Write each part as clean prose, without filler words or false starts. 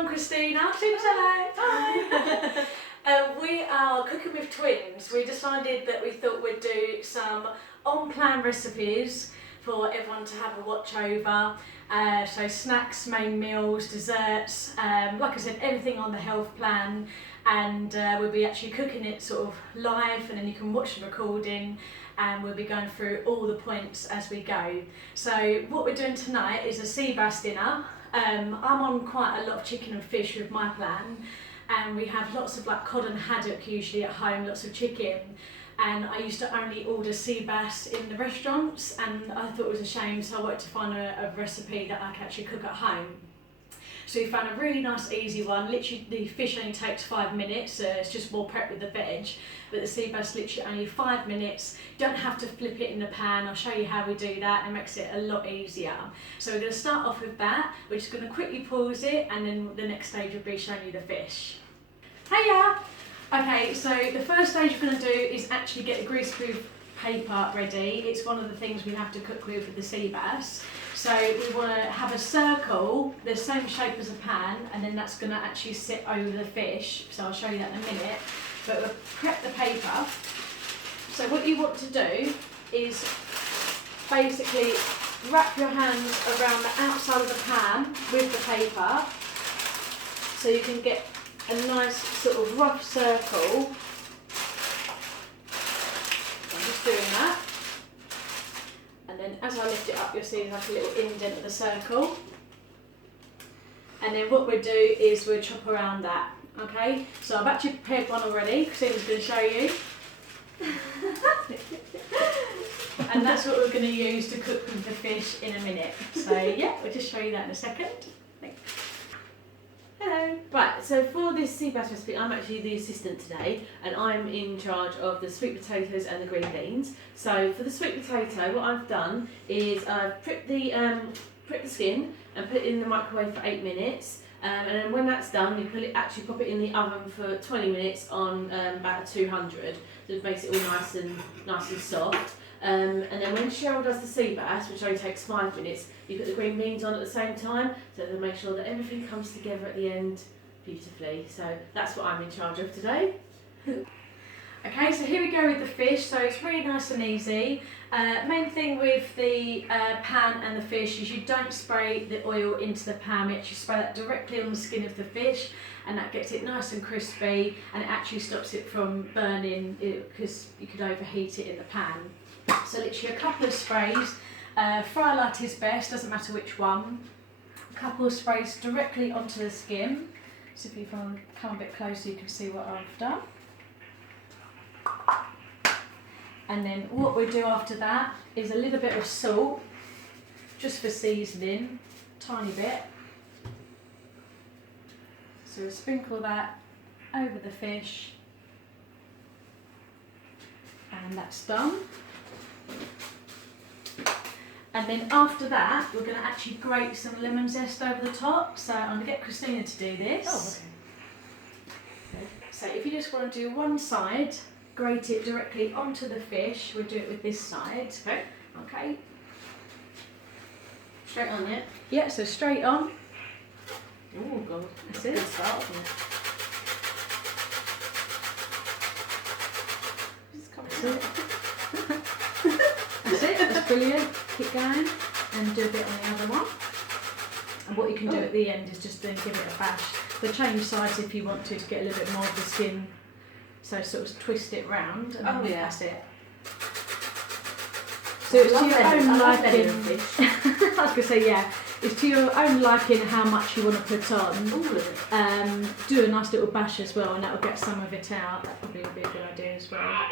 I'm Christina. Say hello. Hi. We are cooking with twins. We decided that we thought we'd do some on-plan recipes for everyone to have a watch over. So snacks, main meals, desserts, like I said, everything on the health plan, and we'll be actually cooking it sort of live, and then you can watch the recording, and we'll be going through all the points as we go. So what we're doing tonight is a sea bass dinner. I'm on quite a lot of chicken and fish with my plan, and we have lots of like cod and haddock usually at home, lots of chicken. And I used to only order sea bass in the restaurants, and I thought it was a shame, so I wanted to find a recipe that I can actually cook at home. So we found a really nice easy one. Literally the fish only takes 5 minutes, so it's just more prep with the veg, but the sea bass literally only 5 minutes. You don't have to flip it in the pan. I'll show you how we do that, and it makes it a lot easier. So we're going to start off with that. We're just going to quickly pause it, and then the next stage will be showing you the fish. Hiya! Okay, so the first stage we're going to do is actually get the greaseproof paper ready. It's one of the things we have to cook with the sea bass. So we want to have a circle, the same shape as a pan, and then that's going to actually sit over the fish. So I'll show you that in a minute. But we'll prep the paper. So what you want to do is basically wrap your hands around the outside of the pan with the paper, so you can get a nice sort of rough circle. I'm just doing that. And then as I lift it up, you'll see like a little indent of the circle. And then what we'll do is we'll chop around that. Okay? So I've actually prepared one already. Christina's going to show you. And that's what we're going to use to cook with the fish in a minute. So yeah, we'll just show you that in a second. Thanks. Hello. Right, so for this sea bass recipe, I'm actually the assistant today, and I'm in charge of the sweet potatoes and the green beans. So for the sweet potato, what I've done is I've pricked the skin and put it in the microwave for 8 minutes. And then when that's done, you actually pop it in the oven for 20 minutes on about 200. So it makes it all nice and soft. And then when Cheryl does the sea bass, which only takes 5 minutes, you put the green beans on at the same time, so to make sure that everything comes together at the end beautifully. So that's what I'm in charge of today. Okay, so here we go with the fish. So it's really nice and easy. Main thing with the pan and the fish is you don't spray the oil into the pan. We actually spray that directly on the skin of the fish, and that gets it nice and crispy, and it actually stops it from burning because you could overheat it in the pan. So literally a couple of sprays. Fry light is best, doesn't matter which one. A couple of sprays directly onto the skin. So if you want to come a bit closer, you can see what I've done. And then what we do after that is a little bit of salt, just for seasoning, tiny bit. So we'll sprinkle that over the fish, and that's done. And then after that, we're going to actually grate some lemon zest over the top. So I'm going to get Christina to do this. Oh, okay. So if you just want to do one side, grate it directly onto the fish. We'll do it with this side. Okay. Okay. Straight on, yeah? Yeah, so straight on. Oh god. That's it. Good start. That's it. That's it. That's brilliant. Keep going and do a bit on the other one. And what you can do at the end is just then give it a bash. So change sides if you want to get a little bit more of the skin. So sort of twist it round, and then that's it. So it's to your own liking. I was going to say, yeah, it's to your own liking how much you want to put on. Do a nice little bash as well, and that will get some of it out. That probably would be a good idea as well.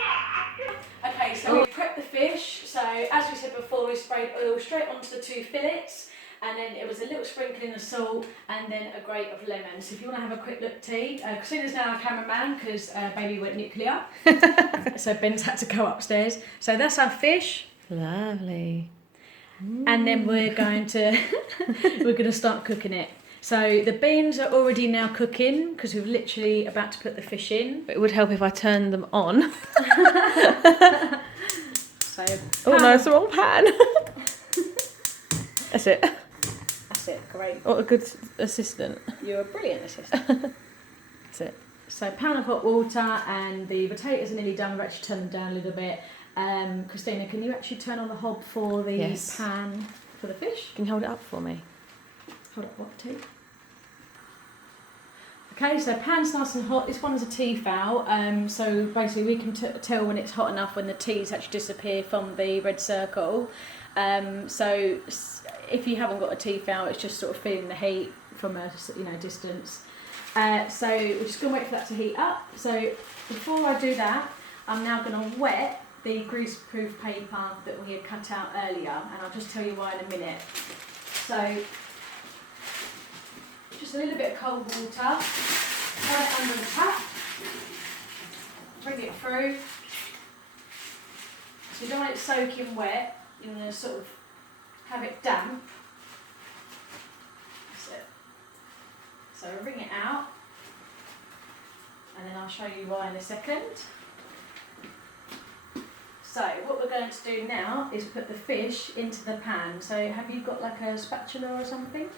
Okay, so we prep the fish. So as we said before, we sprayed oil straight onto the 2 fillets, and then it was a little sprinkling of salt, and then a grate of lemon. So if you want to have a quick look tea, Christina's now our cameraman because baby went nuclear. So Ben's had to go upstairs. So that's our fish. Lovely. And then we're going to start cooking it. So the beans are already now cooking because we're literally about to put the fish in. But it would help if I turned them on. So oh no, it's the wrong pan. That's it. That's That's it, great. What a good assistant. You're a brilliant assistant. That's it. So pan of hot water, and the potatoes are nearly done. We've actually turned them down a little bit. Christina, can you actually turn on the hob for the pan for the fish? Can you hold it up for me? Hold up what, tea? Okay, so pan's nice and hot. This one is a tea fowl, so basically we can tell when it's hot enough when the teas actually disappear from the red circle. So if you haven't got a tea fowl, it's just sort of feeling the heat from a distance. So we're just going to wait for that to heat up. So before I do that, I'm now going to wet the grease-proof paper that we had cut out earlier, and I'll just tell you why in a minute. So just a little bit of cold water, put it under the tap, bring it through. So you don't want it soaking wet, you want to sort of have it damp. That's it. So wring it out, and then I'll show you why in a second. So what we're going to do now is put the fish into the pan. So have you got like a spatula or something?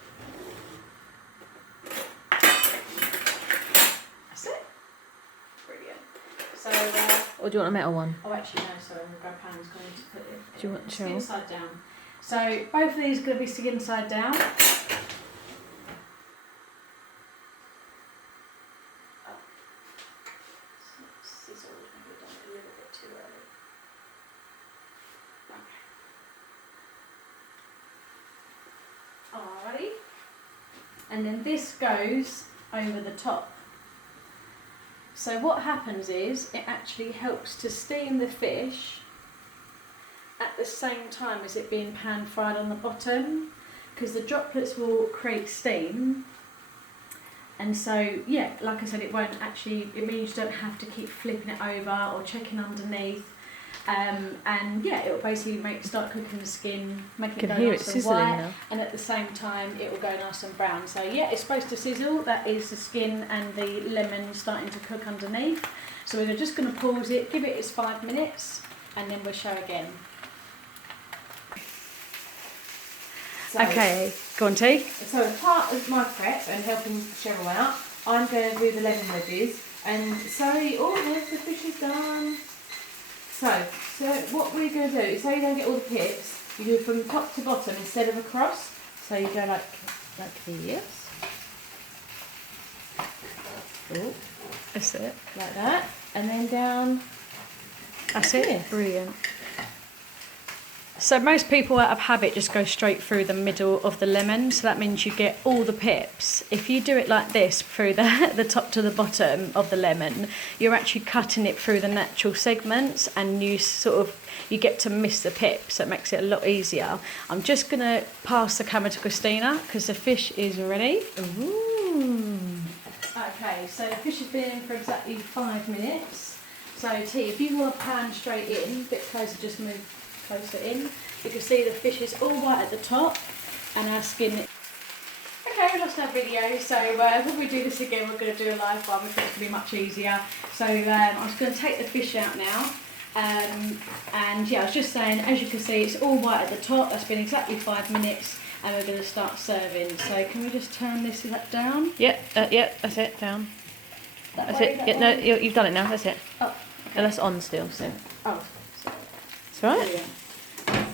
That's it. Brilliant. So. Or do you want a metal one? Oh, actually no. Sorry, my grandpa's going to put it. Do you want Cheryl? Skin side down. So both of these are going to be skin side down. Alrighty, and then this goes over the top. So what happens is it actually helps to steam the fish at the same time as it being pan fried on the bottom, because the droplets will create steam, and so yeah, like I said, it means you don't have to keep flipping it over or checking underneath. And yeah, it will basically start cooking the skin, make it go nice and white, now. And at the same time it will go nice and brown. So yeah, it's supposed to sizzle. That is the skin and the lemon starting to cook underneath. So we're just going to pause it, give it its 5 minutes, and then we'll show again. So, okay, go on, T. So as part of my prep and helping Cheryl out, I'm going to do the lemon wedges. And sorry, the fish is done. So what we're going to do is, so you don't get all the pips, you do it from top to bottom instead of across. So you go like this. Oh, That's it. like that, and then down. That's it. Brilliant. So most people out of habit just go straight through the middle of the lemon, so that means you get all the pips. If you do it like this through the top to the bottom of the lemon, you're actually cutting it through the natural segments, and you get to miss the pips, so it makes it a lot easier. I'm just going to pass the camera to Christina because the fish is ready. Ooh. Okay, so the fish has been in for exactly 5 minutes. So T, if you want to pan straight in, a bit closer, just move closer in. You can see the fish is all white at the top, and our skin. Okay, we lost our video, so when we do this again, we're going to do a live one because it's going to be much easier. So I'm just going to take the fish out now, and yeah, I was just saying, as you can see, it's all white at the top. That's been exactly 5 minutes, and we're going to start serving. So can we just turn this down? Yeah, that's it. Down. That's it. Yeah, no, you've done it now. That's it. Oh, okay. And that's on still. So. Oh, It's right. brilliant.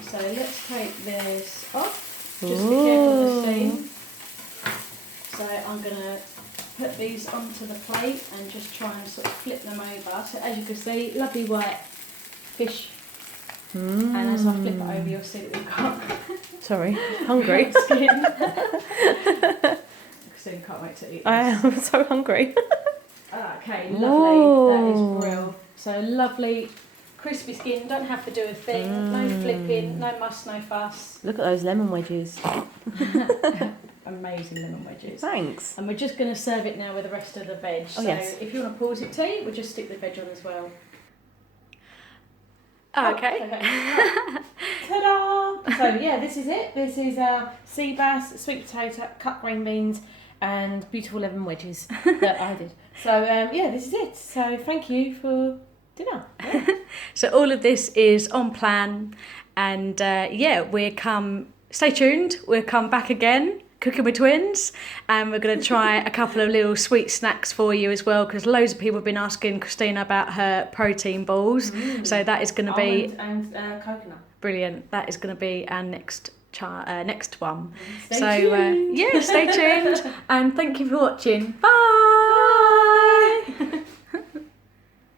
So let's take this off. Just be careful of the steam. So I'm going to put these onto the plate and just try and sort of flip them over. So as you can see, lovely white fish. And as I flip it over, you'll see that we've got Sorry, hungry. skin. Christine can't wait to eat this. I am so hungry. Okay, lovely. That is brilliant. So lovely. Crispy skin, don't have to do a thing, no flipping, no muss, no fuss. Look at those lemon wedges. Amazing lemon wedges. Thanks. And we're just going to serve it now with the rest of the veg. Oh, so yes. if you want to pause it, T, we'll just stick the veg on as well. Oh, okay. Ta-da! So yeah, this is it. This is sea bass, sweet potato, cut green beans, and beautiful lemon wedges that I did. So yeah, this is it. So thank you for dinner. Yeah. So all of this is on plan, and yeah, stay tuned, we'll come back again Cooking with Twins, and we're going to try a couple of little sweet snacks for you as well, because loads of people have been asking Christina about her protein balls. So that is going to be and coconut. brilliant. That is going to be our next one. Stay tuned. Stay tuned, and thank you for watching. Bye.